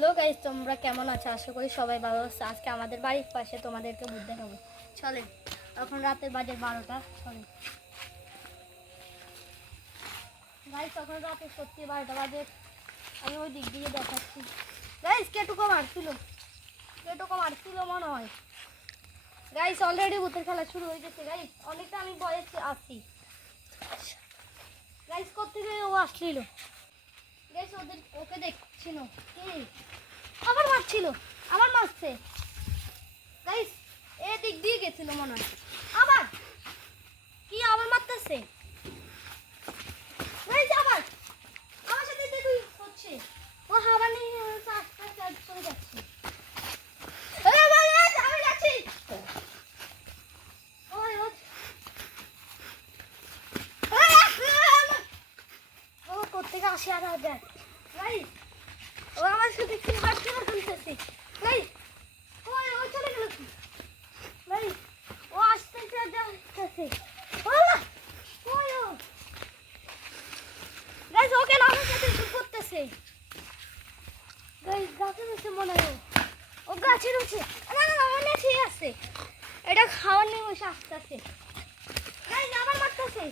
Hello guys, তোমরা কেমন আছো? আশা করি সবাই ভালো আছে। আজকে আমাদের বাড়ির পাশে তোমাদেরকে ভূত দেখাবো। চলেন, এখন রাতের বাজে 12টা। চলেন গাইস, তখন রাতে সত্যি 12টা বাজে। আমি ওই দিক দিয়ে দেখাচ্ছি। গাইস, কেটুকো মারছিল মনে হয়। গাইস, অলরেডি ভূতের খেলা শুরু হয়ে গেছে। গাইস, অনেকটা আমি বয়সে আছি। গাইস, কোত্থেকে ও আসছিল? গাইস, ওকে দেখছিল। কি আবার মারছিল, আমার মারছে। গাইস, এদিক দিয়ে গেছিল মনে হয়। আবার কি আবার মারতেছে? গাইস, আবার আমার সাথে দেখুই হচ্ছে। ও হাওয়া নিয়ে আস্তে আস্তে চলে যাচ্ছে। আরে ভাই, আমি যাচ্ছি। ওই ও কোত্থেকে আসে আর যায়। গাইস, ও আমার সাথে কি হাঁটতে চলতেছে। গাইস, ও চলে গেল। গাইস, ও আসতেছে আর যাচ্ছে। ওলা ওই ও গাইস, ওকে না আমার সাথে কি করতেছে? গাইস, গাছের নিচে মনে হয়। ও গাছের নিচে। না না, অনেক ঠিক আছে। এটা খাওয়ার নেই, বসে আসতেছে। গাইস, আবার মারতেছে।